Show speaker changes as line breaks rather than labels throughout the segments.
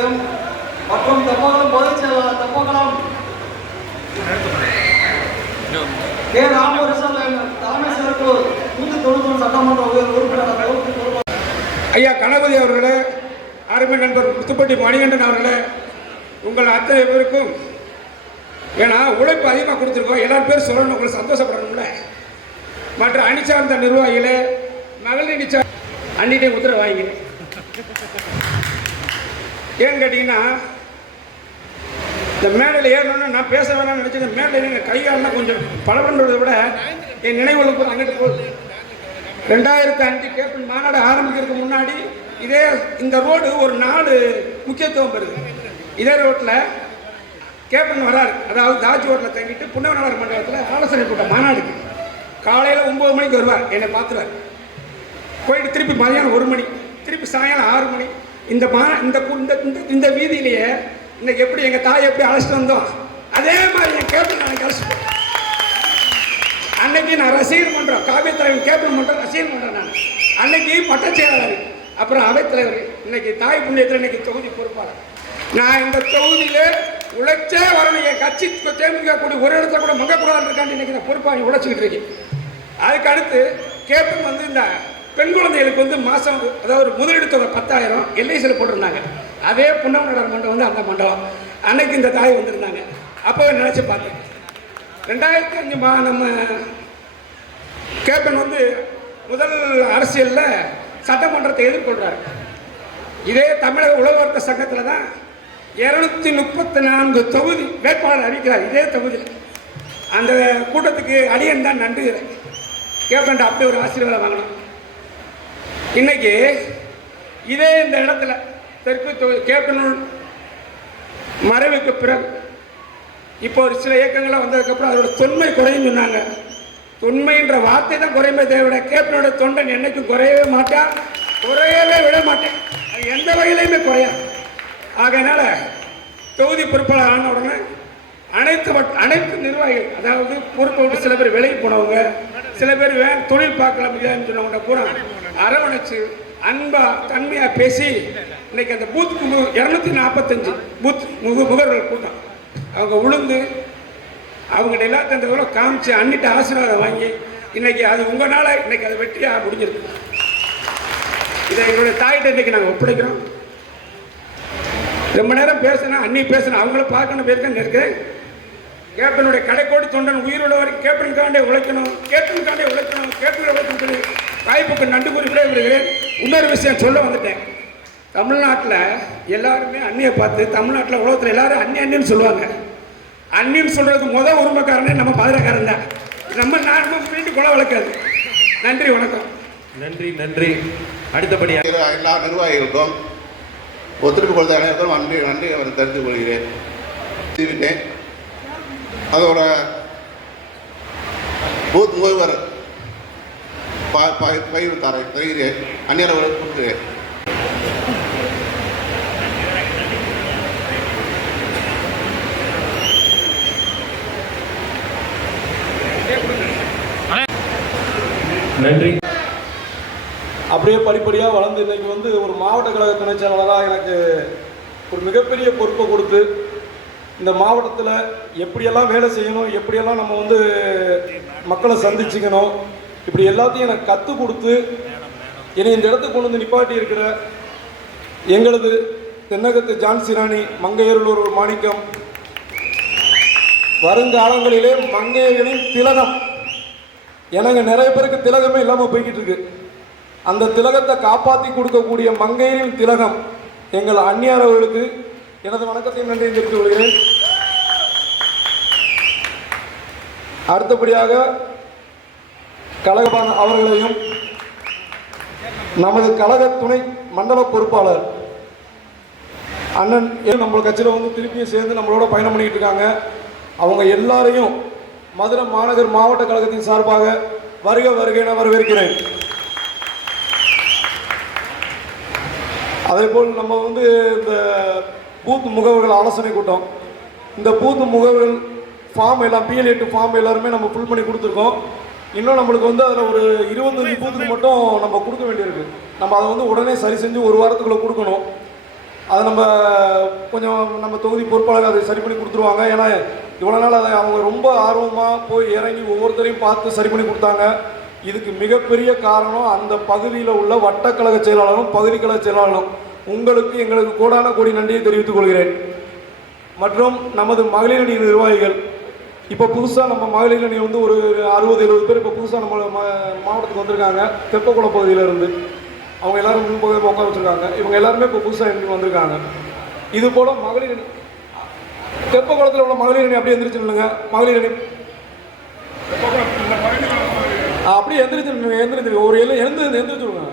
தெப்பகுளம் பொதுச் செயலாளர் தெப்பகுளம் கே. ராமகிருஷ்ணன் தலைமை சிறப்பு நூற்றி தொண்ணூத்தி சட்டமன்ற உயர் உறுப்பினர்
ஐயா கணபதி அவர்களே அருமை நண்பர் முத்துப்பட்டி மணிகண்டன் அவர்களே உங்கள் அத்தனை பேருக்கும் ஏன்னா உழைப்பு அதிகமாக கொடுத்துருக்கோம். எல்லாரும் பேர் சொல்லணும் உங்களுக்கு சந்தோஷப்படணும்ல. மற்ற அணி சார்ந்த நிர்வாகிகளே மகளிர் அணி அன்னிட்டே உத்தரவு வாங்கிக்கிறேன். ஏன்னு கேட்டிங்கன்னா இந்த மேடையில் ஏறணும்னு நான் பேச வேணாம்னு நினச்சேன். மேடையில் நீங்கள் கைகாலெலாம் கொஞ்சம் பலவன்றதை விட என் நினைவுகளுக்கு போது அங்கிட்டு போகுது ரெண்டாயிரத்தி அஞ்சு கேப்டன் மாநாடு ஆரம்பிக்கிறதுக்கு முன்னாடி இதே இந்த ரோடு ஒரு நாலு முக்கியத்துவம் பெறுது. இதே ரோட்டில் கேப்டன் வராரு. அதாவது தாஜ் ரோட்டில் தங்கிட்டு புன்னவனாளர் மண்டலத்தில் ஆலோசனை கூட்டம் மாநாடுக்கு. காலையில் ஒம்பது மணிக்கு வருவார். என்னை பார்த்துருவார். போயிட்டு திருப்பி மதியானம் ஒரு மணி திருப்பி சாயங்காலம் ஆறு மணி இந்த மா இந்த இந்த இந்த- இந்த வீதியிலேயே இன்னைக்கு எப்படி எங்கள் தாயை எப்படி அழைச்சிட்டு வந்தோம்? அதே மாதிரி என் கேப்டன் நாளைக்கு அழைச்சிட்டு அன்னைக்கு நான் ரசிகர் மன்றம் காவிய தலைவர் கேப்டன் மன்றம் ரசிகர் மன்றம் நான். அன்னைக்கு பட்டச் செயலாளர் அப்புறம் அவைத்தலைவர் இன்னைக்கு தாய் புண்ணியத்தில் இன்னைக்கு தொகுதி பொறுப்பாளர். நான் இந்த தொகுதியில் உழைச்சே வரணும். என் கட்சி தேமுதிக கூடி ஒரு இடத்துல கூட மங்கக்கூடாது இருக்காண்டு இன்னைக்கு நான் பொறுப்பாக உழைச்சிக்கிட்டு இருக்கேன். அதுக்கு அடுத்து கேப்டன் வந்து இந்த பெண் குழந்தைகளுக்கு வந்து மாதம் அதாவது ஒரு முதலீடு தொகை பத்தாயிரம் எல்ஐசியில் போட்டிருந்தாங்க. அதே புன்னவனடர் மண்டபம் வந்து அந்த மண்டபம். அன்னைக்கு இந்த தாய் வந்திருந்தாங்க. அப்போ நினச்சி பார்த்தேன். ரெண்டாயிரத்தி அஞ்சு மா நம்ம கேப்டன் வந்து முதல் அரசியலில் சட்டமன்றத்தை எதிர்கொள்கிறார் இதே தமிழக உழவு சங்கத்தில் தான் இரநூத்தி முப்பத்தி நான்கு தொகுதி வேட்பாளர் அறிவிக்கிறார். இதே தொகுதியில். அந்த கூட்டத்துக்கு அடியன் தான் நன்றுகிறேன் கேப்டன் அப்படி ஒரு ஆசீர்வாதம் வாங்கணும். இன்னைக்கு இதே இந்த இடத்துல தெற்கு தொகுதி கேப்டன் மறைவுக்கு பிறகு இப்போ ஒரு சில இயக்கங்களாக வந்ததுக்கப்புறம் அதோட தொன்மை குறையும் சொன்னாங்க. தொன்மைன்ற வார்த்தை தான் குறையுமே தேவையிட கேப்டனோட தொண்டன் என்னைக்கும் குறையவே மாட்டான் குறையவே விட மாட்டேன். அது எந்த வகையிலையுமே குறையாது. ஆகையினால தொகுதி பொறுப்பாளர் ஆன உடனே அனைத்து அனைத்து நிர்வாகிகள் அதாவது பொறுப்பு விட்டு சில பேர் விலகி போனவங்க சில பேர் வே தொழில் பார்க்கல முடியாதுன்னு சொன்னவங்க பூரா அரவணைச்சு அன்பா தன்மையா பேசி இன்னைக்கு அந்த பூத் இரநூத்தி நாற்பத்தஞ்சு பூத் முக முகர்கள் கூட்டம். அவங்க உளுந்து அவங்கள்ட்ட எல்லாத்தையும் அந்த தவிர காமிச்சு அன்னிட்ட ஆசீர்வாதம் வாங்கி இன்னைக்கு அது உங்களால இன்னைக்கு அது வெற்றியாக முடிஞ்சிருக்கு. இதை எங்களுடைய தாயிட்ட இன்னைக்கு நாங்கள் ஒப்படைக்கிறோம். ரொம்ப நேரம் பேசினா அன்னி பேசினா அவங்கள பார்க்கணும் பேருக்க இருக்கேன் கேப்டனுடைய கடைக்கோடி தொண்டன் உயிரோட வரைக்கும் கேப்டனுக்காண்டே உழைக்கணும் கேப்டனுக்காண்டே உழைக்கணும் கேப்டன் உழைக்கணும் சொல்லி வாய்ப்புக்கு நன்றி கூறி விடைபெறுகிறேன். இன்னொரு விஷயம் சொல்ல வந்துட்டேன். தமிழ்நாட்டில் எல்லாருமே அண்ணியை பார்த்து தமிழ்நாட்டில் உலகத்தில் எல்லாரும் அண்ணி அண்ணின்னு சொல்லுவாங்க. அண்ணின்னு சொல்றதுக்கு முதல் உரிமைக்காரனே நம்ம பாதிரக்காரன் தான். நம்ம நாம வீட்டு கொலை வளர்க்காது நன்றி வணக்கம்.
நன்றி நன்றி. அடுத்தபடியாக
எல்லா நிர்வாகிகளுக்கும் ஒத்துழைப்பு கொடுத்த அனைவருக்கும் நன்றி நன்றி அவர் தெரிந்து கொள்கிறேன். அதோட பூத் ப- பயிர் தர தருகிறேன் அந்நியர் கொடுக்கிறேன்
நன்றி.
அப்படியே படிப்படியாக வளர்ந்து இன்னைக்கு வந்து ஒரு மாவட்ட கழக துணைச் செயலாளராக எனக்கு ஒரு மிகப்பெரிய பொறுப்பை கொடுத்து இந்த மாவட்டத்தில் எப்படியெல்லாம் வேலை செய்யணும் எப்படியெல்லாம் நம்ம வந்து மக்களை சந்திச்சுக்கணும் இப்படி எல்லாத்தையும் எனக்கு கற்றுக் கொடுத்து என்னை இந்த இடத்துக்கு கொண்டு வந்து நிப்பாட்டி இருக்கிற எங்களது தென்னகத்து ஜான்சி ராணி மங்கையருளூர் மாணிக்கம் வருங்காலங்களிலே மங்கையர்களின் திலகம். எனக்கு நிறைய பேருக்கு திலகமே இல்லாமல் போய்கிட்டு இருக்கு. அந்த திலகத்தை காப்பாற்றி கொடுக்கக்கூடிய மங்கையரின் திலகம் எங்கள் அந்நியாரவர்களுக்கு எனது வணக்கத்தையும் நன்றி தெரிவித்துக் கொள்கிறேன். அடுத்தபடியாக கழகபான் அவர்களையும் நமது கழக துணை மண்டல பொறுப்பாளர் அண்ணன் ஏன் நம்ம கட்சியில் வந்து திருப்பியும் சேர்ந்து நம்மளோட பயணம் பண்ணிக்கிட்டு இருக்காங்க. அவங்க எல்லாரையும் மதுரை மாநகர் மாவட்ட கழகத்தின் சார்பாக வருக வருகை என வரவேற்கிறேன். அதேபோல் நம்ம வந்து இந்த பூத் முகவர்கள் ஆலோசனை கூட்டம். இந்த பூத் முகவர்கள் ஃபார்ம் எல்லாம் பிஎல்எட்டு ஃபார்ம் எல்லாருமே நம்ம ஃபில் பண்ணி கொடுத்துருக்கோம். இன்னும் நம்மளுக்கு வந்து அதில் ஒரு இருபத்தஞ்சு பூத்துக்கு மட்டும் நம்ம கொடுக்க வேண்டியிருக்கு. நம்ம அதை வந்து உடனே சரி செஞ்சு ஒரு வாரத்துக்குள்ளே கொடுக்கணும். அதை நம்ம கொஞ்சம் நம்ம தொகுதி பொறுப்பாளர் அதை சரி பண்ணி கொடுத்துருவாங்க. ஏன்னா இவ்வளோ நாள் அதை அவங்க ரொம்ப ஆர்வமாக போய் இறங்கி ஒவ்வொருத்தரையும் பார்த்து சரி பண்ணி கொடுத்தாங்க. இதுக்கு மிகப்பெரிய காரணம் அந்த பகுதியில் உள்ள வட்டக்கழக செயலாளரும் பகுதி கழக செயலாளரும். உங்களுக்கு எங்களுக்கு கோடான கோடி நன்றியை தெரிவித்துக் கொள்கிறேன். மற்றும் நமது மகளிர் அணி நிர்வாகிகள் இப்போ புதுசாக நம்ம மகளிர் அணி வந்து ஒரு அறுபது எழுபது பேர் இப்போ புதுசாக நம்ம மா- மாவட்டத்துக்கு வந்திருக்காங்க. தெப்பக்குளம் பகுதியிலேருந்து அவங்க எல்லாரும் முன்பகுதி உட்கார வச்சுருக்காங்க. இவங்க எல்லாருமே இப்போ புதுசாக எனக்கு வந்திருக்காங்க. இது போல மகளிர் அணி தெப்பக்குளத்தில் உள்ள மகளிர் அணி அப்படியே எந்திரிச்சு மகளிர் அணி. அப்படியே எந்திரிச்சு எந்திரிச்சு ஒரு எல்லாம் எழுந்து எந்திரிச்சு விடுங்க.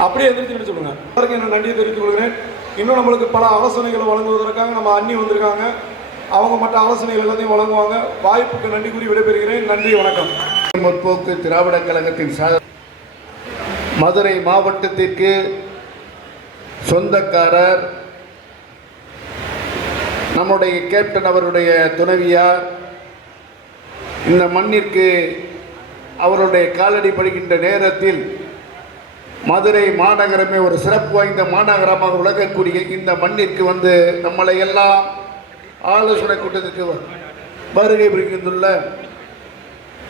அப்படியே எந்திரிச்சு சொல்லுங்க. எல்லாருக்கும் என்ன நன்றியை தெரிவித்துக் கொள்கிறேன். இன்னும் நம்மளுக்கு பல ஆலோசனைகளை வழங்குவதற்காக நம்ம அண்ணி வந்திருக்காங்க. அவங்க மற்ற ஆலோசனைகள் எல்லாத்தையும் வழங்குவாங்க. வாய்ப்புக்கு நன்றி கூறி விடைபெறுகிறேன். நன்றி வணக்கம்.
முற்போக்கு திராவிட கழகத்தின் சாத மதுரை மாவட்டத்திற்கு சொந்தக்காரர் நம்முடைய கேப்டன் அவருடைய துணைவியார் இந்த மண்ணிற்கு அவருடைய காலடி படுகின்ற நேரத்தில் மதுரை மாநகரமே ஒரு சிறப்பு வாய்ந்த மாநகரமாக விளங்கக்கூடிய இந்த மண்ணிற்கு வந்து நம்மளை எல்லாம் ஆலோசனை கூட்டத்திற்கு வருகை புரிகின்றுள்ள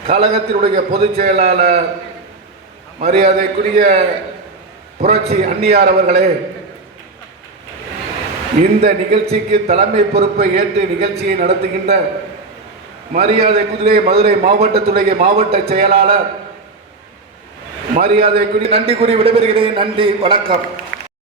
கழகத்தினுடைய பொதுச் செயலாளர் மரியாதைக்குரிய புரட்சி அன்னியார் அவர்களே இந்த நிகழ்ச்சிக்கு தலைமை பொறுப்பை ஏற்று நிகழ்ச்சியை நடத்துகின்ற மரியாதை குதிரை மதுரை மாவட்டத்துடைய மாவட்ட செயலாளர் மரியாதைக்குரிய நன்றி கூறி விடைபெறுகிறேன். நன்றி வணக்கம்.